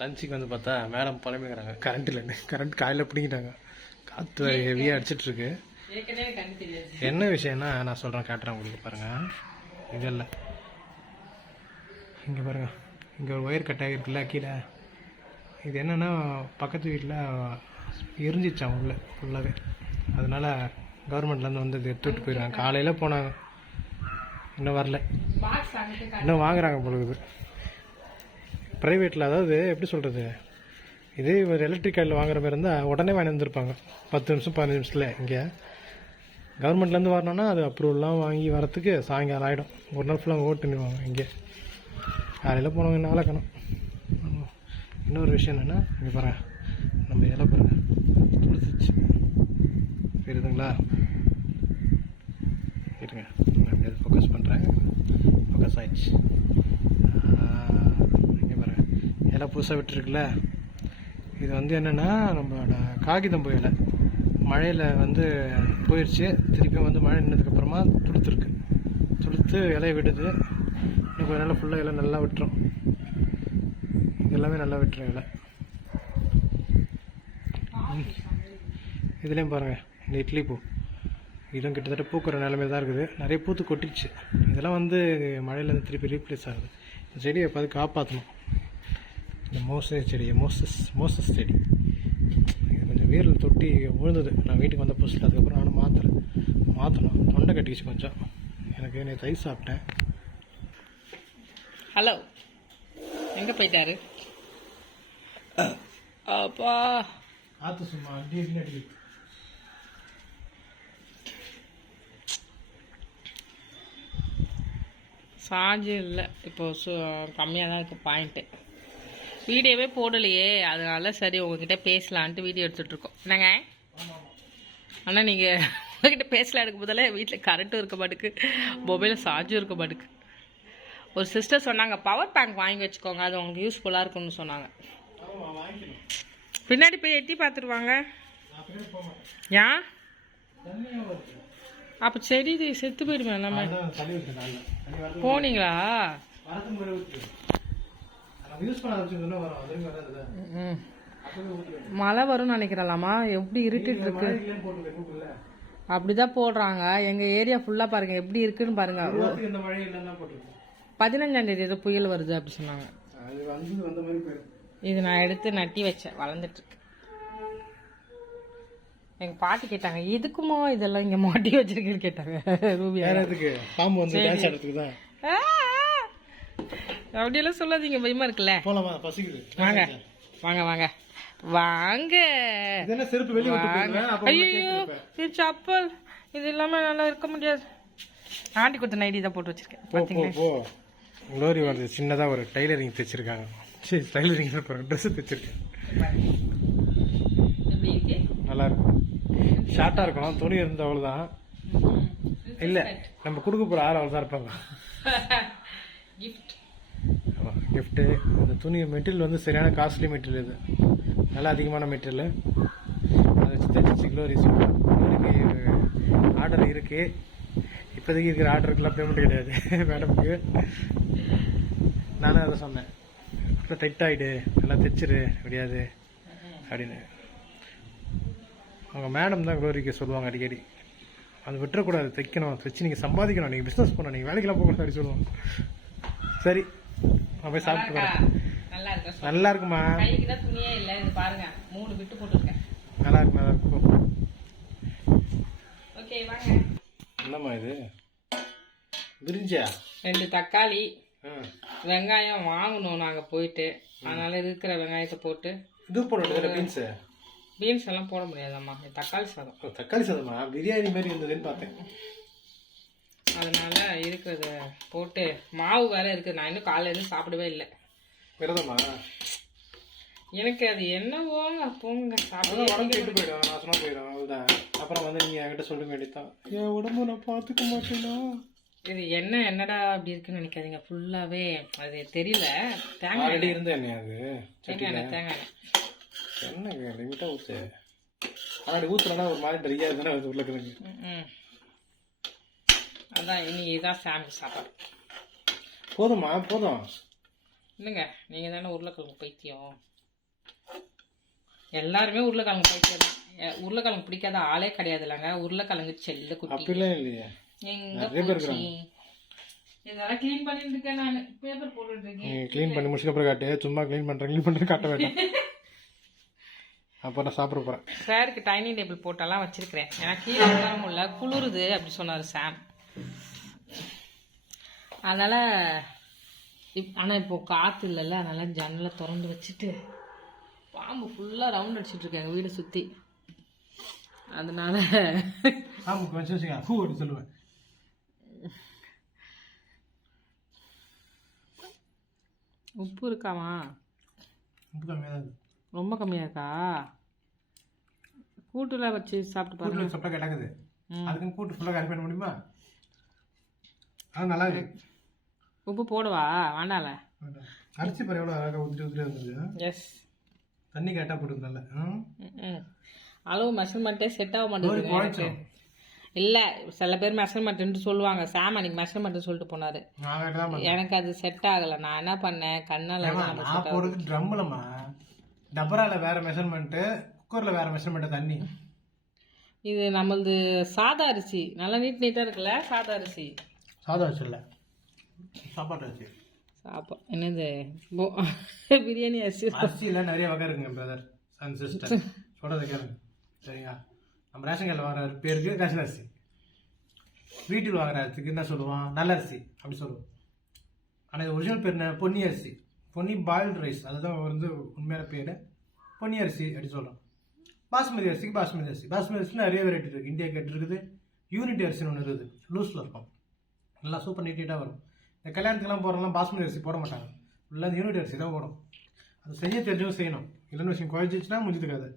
லஞ்சுக்கு வந்து பார்த்தா மேடம் புலம்பிக்கிறாங்க கரண்ட் இல்லைன்னு. கரண்ட் காலையில் பிடிங்கிட்டாங்க. காற்று ஹெவியாக அடிச்சிட்ருக்கு. என்ன விஷயம்னா நான் சொல்கிறேன், காட்டுறேன் உங்களுக்கு. பாருங்கள், இது இல்லை, இங்கே பாருங்கள், இங்கே ஒரு ஒயர் கட் ஆகிருக்குல்ல கீழே. இது என்னென்னா பக்கத்து வீட்டில் எரிஞ்சிச்சான் உள்ள ஃபுல்லாகவே. அதனால் கவர்மெண்ட்லேருந்து வந்து இது எடுத்துகிட்டு போயிடுவாங்க. காலையில் போனாங்க, இன்னும் வரல, இன்னும் வாங்குறாங்க பொழுது. ப்ரைவேட்டில், அதாவது எப்படி சொல்கிறது, இதே ஒரு எலக்ட்ரிக் கார்டில் வாங்குற மாதிரி இருந்தால் உடனே வாங்கி வந்துருப்பாங்க 10 நிமிஷம் 15 நிமிஷத்தில். இங்கே கவர்மெண்ட்லேருந்து வரணுன்னா அது அப்ரூவல்லாம் வாங்கி வரத்துக்கு சாயங்காலம் ஆகிடும். ஒரு நாள் ஃபுல்லாக ஓட்டுன்னுவாங்க. இங்கே காலையில் போனவங்க என்ன வளர்க்கணும். இன்னொரு விஷயம் என்னென்னா, இங்கே பாருங்கள், நம்ம இலை பாருங்கள் துளிச்சிச்சு, தெரியுதுங்களா? இருங்க, நான் எப்படியாவது ஃபோக்கஸ் பண்ணுறேன். ஃபோக்கஸ் ஆயிடுச்சு. இங்கே பாருங்கள், இலை புதுசாக விட்டுருக்குல்ல. இது வந்து என்னென்னா நம்மளோட காகிதம்பூ இலை மழையில் வந்து போயிடுச்சு. திருப்பியும் வந்து மழை நின்றதுக்கப்புறமா துளுத்துருக்கு. துளுத்து இலையை விடுது. இன்னும் கொஞ்சம் நாள் ஃபுல்லாக இலை நல்லா விட்டுரும். எல்லாமே நல்லா விட்டுரும் இலை. இதுலேயும் பாருங்கள், இந்த இட்லி பூ இதுவும் கிட்டத்தட்ட பூக்கிற நிலைமையில் தான் இருக்குது. நிறைய பூத்து கொட்டிடுச்சு. இதெல்லாம் வந்து மழையிலேருந்து திருப்பி ரீப்ளேஸ் ஆகுது. இந்த செடியை பார்த்து காப்பாற்றணும். இந்த மோசஸ் செடி இது கொஞ்சம் வேரில் தொட்டி விழுந்தது. நான் வீட்டுக்கு வந்த புதுசில். அதுக்கப்புறம் நானும் மாற்றணும். தொண்டை கட்டிக்கிச்சு கொஞ்சம். எனக்கு நேற்று ரைஸ் சாப்பிட்டேன். ஹலோ, எங்கே போயிட்டாரு? அப்பா ஆற்று சும்மா அடி அடிக்குது. சார்ஜ் இல்லை இப்போ, கம்மியாக தான் இருக்குது பாயிண்ட்டு. வீடியோவே போடலையே, அதனால சரி உங்ககிட்ட பேசலான்ட்டு வீடியோ எடுத்துகிட்ருக்கோம். என்னங்க ஆனால் நீங்கள் உங்ககிட்ட பேசலாம் எடுக்கும் போதால வீட்டில் கரண்ட்டும் இருக்க மாட்டுக்கு, மொபைலில் சார்ஜும் இருக்க மாட்டுக்கு. ஒரு சிஸ்டர் சொன்னாங்க பவர் பேங்க் வாங்கி வச்சுக்கோங்க, அது உங்களுக்கு யூஸ்ஃபுல்லாக இருக்கும்னு சொன்னாங்க. பின்னாடி போய் எட்டி பார்த்துருவாங்க. ஏன் அப்போ செடி செத்து போயிடுமே எல்லாமே. போனீங்களா? மழை வரும்னு நினைக்கிறாளாமா. எப்படி இருட்டிட்டு இருக்கு. அப்படிதான் போடுறாங்க. எங்க ஏரியா ஃபுல்லா பாருங்க எப்படி இருக்குன்னு பாருங்க. 15ஆம் தேதி ஏதோ புயல் வருது அப்படி சொன்னாங்க. இது நான் எடுத்து நட்டி வச்சேன், வளர்ந்துட்டு இருக்கு. எங்க பாட்டி கேட்டாங்க எதுக்குமா இதெல்லாம் இங்க மாட்டி வச்சிருக்கேன்னு கேட்டாங்க. ரூபியா அப்படியெல்லாம் சொல்லாதீங்க, பயமா இருக்குல்ல. வாங்க வாங்க வாங்க வாங்க. ஐயோ இது சப்பல், இது இல்லாம நல்லா இருக்க முடியாது. ஆண்டி கொடுத்த நைட்டி தான் போட்டு வச்சிருக்கேன். குளோரி வருது. சின்னதாக ஒரு டைலரிங் தைச்சிருக்காங்க. சரி, டைலரிங் ட்ரெஸ் தைச்சிருக்கேன். நல்லா இருக்கும். ஷார்ட்டாக இருக்கணும். துணி இருந்த அவ்வளோதான். இல்லை, நம்ம கொடுக்க போகிற ஆள் அவ்வளோ தான் இருப்பாங்க. கிஃப்ட்டு. இந்த துணி மெட்டீரியல் வந்து சரியான காஸ்ட்லி மெட்டீரியல். இது நல்லா அதிகமான மெட்டீரியல். அதை வச்சு தைச்சி குளோரிக்கு ஆர்டர் இருக்குது. இப்போதைக்கு இருக்கிற ஆர்டருக்குலாம் பேமெண்ட் கிடையாது மேடமுக்கு. நானும் அதை சொன்னேன், நல்லா டைட் ஆகிடு, நல்லா தைச்சிரு முடியாது அப்படின்னு. அவங்க மேடம் தான் குளோரிக்கு சொல்லுவாங்க அடிக்கடி, அது விட்டுறக்கூடாது, தைக்கணும், தைச்சு நீங்கள் சம்பாதிக்கணும், நீங்கள் பிஸ்னஸ் பண்ணணும், நீங்கள் வேலைக்கெல்லாம் போகக்கூடாது அப்படி சொல்லுவாங்க. சரி, நான் போய் சாப்பிட்டு வரேன். நல்லா இருக்குமா? துணியே இல்லை, பாருங்க 3 பிட்டு போட்டுருக்கேன். நல்லா இருக்கும், நல்லா இருக்கும். ஓகே வாங்க. என்னம்மா இது? பிரிஞ்சா? 2 தக்காளி, வெங்காயம் வாங்கணும் நாங்கள் போயிட்டு, அதனால இருக்கிற வெங்காயத்தை போட்டு. இது போடணும். பீன்ஸு பீன்ஸ் எல்லாம் போட முடியாதம்மா, தக்காளி சாதம். தக்காளி சாதமா? பிரியாணி மாதிரி இருந்ததுன்னு பார்த்தேன். அதனால இருக்கிறத போட்டு, மாவு வேற இருக்குது. நான் இன்னும் காலையில இருந்து சாப்பிடவே இல்லை. விரதமா? எனக்கு அது என்னவோங்க, போங்க சாப்பிட. உடம்பு கெட்டு போயிடும், நாசமா போயிடும். அதுதான். அப்புறம் வந்து நீங்கள் என்கிட்ட சொல்லுங்க வேண்டியதான், என் உடம்பு நான் பார்த்துக்க மாட்டேனா. இது என்னடா அப்படி இருக்குன்னு நினைக்காதீங்க. ஃபுல்லாகவே அது தெரியல. தேங்காய் ரெடி இருந்த எண்ணெய் அது. தேங்காய் எண்ணெய் லிமிட்டாக ஊற்று. ஆனால் ஊற்றுனா ஒரு மாதிரி ட்ரையாக இருந்தானே அது உருளைக்கிழங்கு. அதான் இன்னைக்கு இதான் ஃபேமிலி சாப்பாடு. போதுமா? போதும். இல்லைங்க நீங்கள் தானே உருளைக்கிழங்கு பைத்தியம். எல்லாருமே உருளைக்கிழங்கு பைத்தியம் தான். உருளைக்கிழங்கு பிடிக்காத ஆளே கிடையாது இல்லைங்க. உருளைக்கிழங்கு செல்ல குட்டி அப்படிலாம் இல்லையே. எங்க போச்சு? இதெல்லாம் க்ளீன் பண்ணிட்டு இருக்கேன் நான். பேப்பர் போட்டுட்டு இருக்கேன். நீங்கள் க்ளீன் பண்ணி முடிச்சுக்க அப்புறம் காட்டு. சும்மா க்ளீன் பண்ணுறேன் காட்ட வேண்டாம். அப்போ நான் சாப்பிட போகிறேன். சாருக்கு டைனிங் டேபிள் போட்டெல்லாம் வச்சிருக்கிறேன். ஏன்னா கீழே உட்கார முடியல, குளிருது அப்படி சொன்னார் சாம். அதனால் ஆனால் இப்போ காற்று இல்லைல்ல, அதனால் ஜன்னலை திறந்து வச்சுட்டு பாம்பு ஃபுல்லாக ரவுண்ட் அடிச்சுட்டு இருக்காங்க வீடை சுற்றி. அதனால பாம்புக்கு வச்சு வச்சுங்க பூ அப்படி சொல்லுவேன். உப்பு இருக்காமா? உப்பு கம்மியாக தான் இருக்குது. ரொம்ப கம்மியாக இருக்கா? கூட்டுல வச்சு சாப்பிட்டு பாருங்க. கூட்டில் சாப்பிட்டா கிடக்குது. அதுக்குன்னு கூட்டு ஃபுல்லாக கறி பண்ண முடியுமா? அது நல்லா இருக்கு. உப்பு போடுவா வேண்டாம்ல. அரிசி பறவை எவ்வளோ அழகாக ஊற்றி வந்துருக்கு. எஸ், தண்ணி கேட்டால் போட்டுருந்தால. அளவு மெஷர்மெண்ட்டே செட் ஆக மாட்டேங்குது. இல்லை, சில பேர் மெஷர்மெண்ட்டுன்னு சொல்லுவாங்க. சாம் அன்னைக்கு மெஷர்மெண்ட்டு சொல்லிட்டு போனார். எனக்கு அது செட் ஆகலை. நான் என்ன பண்ணேன், கண்ணால் நான் போடுறது ட்ரம்மில்மா, டபராவில் வேறு மெஷர்மெண்ட்டு, குக்கரில் வேறு மெஷர்மெண்ட்டு தண்ணி. இது நம்மளது சாதா அரிசி நல்லா நீட்டாக இருக்குல்ல. சாதா அரிசி இல்லை சாப்பாட்டு அரிசி. என்னது பிரியாணி அரிசி. அரிசியில் நிறைய வகை இருக்குங்க பிரதர் அண்ட் சிஸ்டர். சொல்கிறத கேளுங்க சரிங்களா. நம்ம ரேஷன் கடையில் வாங்குற பேருக்கு ரேஷன் அரிசி, வீட்டில் வாங்குற அரிசிக்கு என்ன சொல்லுவான், நல்ல அரிசி அப்படி சொல்லுவோம். ஆனால் இது ஒரிஜினல் பேர் என்ன, பொன்னி அரிசி. பொன்னி பாயில்டு ரைஸ், அதுதான் வந்து உண்மையான பேர். பொன்னி அரிசி அப்படி சொல்கிறோம். பாஸ்மதி அரிசிக்கு பாஸ்மதி அரிசி. பாஸ்மதி அரிசி நிறைய வெரைட்டி இருக்குது. இந்தியா கேட் இருக்குது, யூனிட்டி அரிசின்னு ஒன்று இருக்குது, லூஸில் இருக்கும், நல்லா சூப்பர் நீட்டாக வரும். இந்த கல்யாணத்துக்குலாம் போகிறோம்லாம் பாஸ்மதி அரிசி போட மாட்டாங்க, ஃபுல்லாக யூனிட்டி அரிசி தான் போடும். அது செய்ய தெரிஞ்சவும் செய்யணும், இல்லைன்னு விஷயம் குறைச்சிச்சுன்னா முடிஞ்சுக்காது.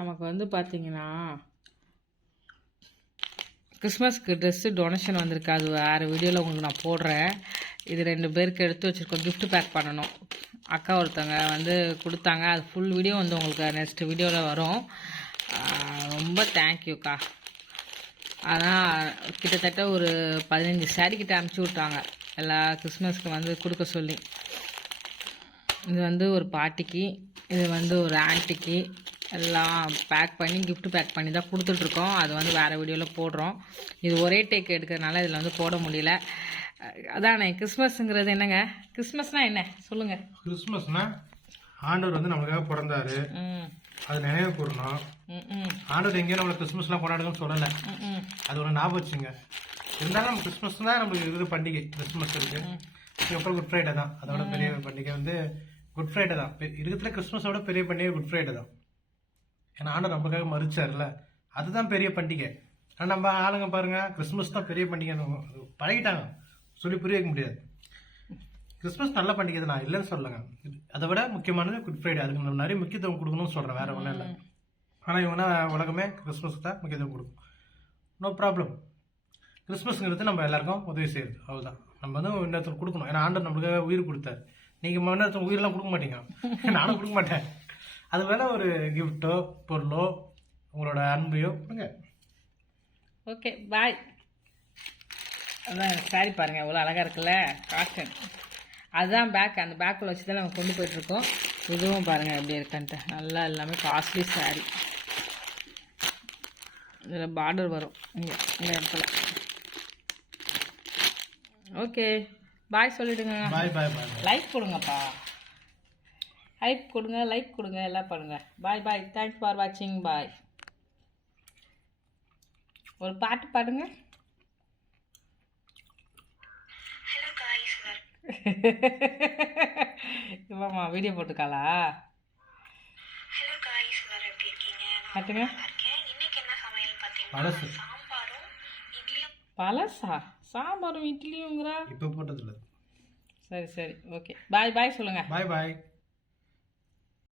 நமக்கு வந்து பார்த்தீங்கன்னா கிறிஸ்மஸ்க்கு ட்ரெஸ்ஸு டொனேஷன் வந்திருக்கு. அது வேறு வீடியோவில் உங்களுக்கு நான் போடுறேன். இது 2 பேருக்கு எடுத்து வச்சுருக்கோம், gift பேக் பண்ணணும். அக்கா ஒருத்தவங்க வந்து கொடுத்தாங்க. அது ஃபுல் வீடியோ வந்து உங்களுக்கு நெக்ஸ்ட் வீடியோவில் வரும். ரொம்ப தேங்க்யூக்கா. ஆனால் கிட்டத்தட்ட ஒரு 15 சாரீ கிட்ட அனுப்பிச்சி விட்டாங்க எல்லா கிறிஸ்மஸ்க்கு வந்து கொடுக்க சொல்லி. இது வந்து ஒரு பாட்டிக்கு, இது வந்து ஒரு ஆன்ட்டிக்கு, எல்லாம் பேக் பண்ணி gift பேக் பண்ணி தான் கொடுத்துட்ருக்கோம். அது வந்து வேறு வீடியோவில் போடுறோம். இது ஒரே டேக் எடுக்கிறதுனால இதில் வந்து போட முடியல. அதானே கிறிஸ்மஸ்ங்கிறது என்னங்க? கிறிஸ்மஸ்னால் என்ன சொல்லுங்கள்? கிறிஸ்மஸ்னா ஆண்டவர் வந்து நம்மளுக்காக பிறந்தாரு, அது நினைவு கூறணும். ஆண்டவர் எங்கேயும் நம்மளை கிறிஸ்மஸ்லாம் கொண்டாடுன்னு சொல்லலை, அது ஒன்று ஞாபகம் வச்சுங்க. இருந்தாலும் நம்ம கிறிஸ்மஸ் தான் நம்மளுக்கு இது பண்டிகை. கிறிஸ்மஸ் இருக்குது, அதுக்கப்புறம் குட் ஃப்ரைடே தான். அதோட பெரிய பண்டிகை வந்து குட் ஃப்ரைடே தான். இருக்கிறதுல கிறிஸ்மஸோட பெரிய பண்டிகை குட் ஃப்ரைடே தான். ஏன்னா ஆண்டவர் நம்மளுக்காக மறுச்சார்ல, அதுதான் பெரிய பண்டிகை. ஆனால் நம்ம ஆளுங்க பாருங்க, கிறிஸ்மஸ் தான் பெரிய பண்டிகை பழகிட்டாங்க, சொல்லி புரிய வைக்க முடியாது. கிறிஸ்மஸ் நல்ல பண்டிகை தான், நான் இல்லைன்னு சொல்லுங்க. அதை விட முக்கியமானது குட் ஃப்ரைடே. அதுக்கு நம்ம நிறைய முக்கியத்துவம் கொடுக்கணும்னு சொல்கிறேன், வேற ஒன்றும் இல்லை. ஆனால் இவங்கன்னா உலகமே கிறிஸ்மஸ் தான் முக்கியத்துவம் கொடுக்கும். No problem. கிறிஸ்மஸ்ங்கிறது நம்ம எல்லாருக்கும் உதவி செய்யுது, அவ்வளோதான். நம்ம வந்து இன்னொருத்தர் கொடுக்கணும். ஏன்னா ஆண்டவர் நம்மளுக்காக உயிர் கொடுத்தாரு. நீங்கள் இன்னொருத்தர் உயிரெல்லாம் கொடுக்க மாட்டீங்க, நானும் கொடுக்க மாட்டேன். அது வேணா ஒரு கிஃப்ட்டோ பொருளோ உங்களோட அன்பையோ கொடுங்க. Okay bye. அதான் சாரி பாருங்கள் எவ்வளோ அழகாக இருக்குல்ல, காட்டன். அதுதான் பேக், அந்த பேக்கில் வச்சு தான் நம்ம கொண்டு போயிட்டுருக்கோம். இதுவும் பாருங்கள் எப்படி இருக்குன்ட்டு, நல்லா எல்லாமே காஸ்ட்லி சாரி. இதில் பார்டர் வரும் இங்கே இந்த இடத்துல. ஓகே பாய் சொல்லிவிடுங்க. பாய் பாய் பாய். லைக் கொடுங்கப்பா, ஹைப் கொடுங்க, லைக் கொடுங்க, எல்லாம் பண்ணுங்கள். பாய் பாய். தேங்க்ஸ் ஃபார் வாட்சிங். பாய். ஒரு பாட்டு பாடுங்க. இவாமா வீடியோ போட்டுக்காளா? காட்டுங்க. பழசா? சாம்பாரும் இட்லியுங்கிறா? இப்போ போட்டதில்ல. சரி சரி ஓகே பாய் பாய் சொல்லுங்க. பாய் பாய்.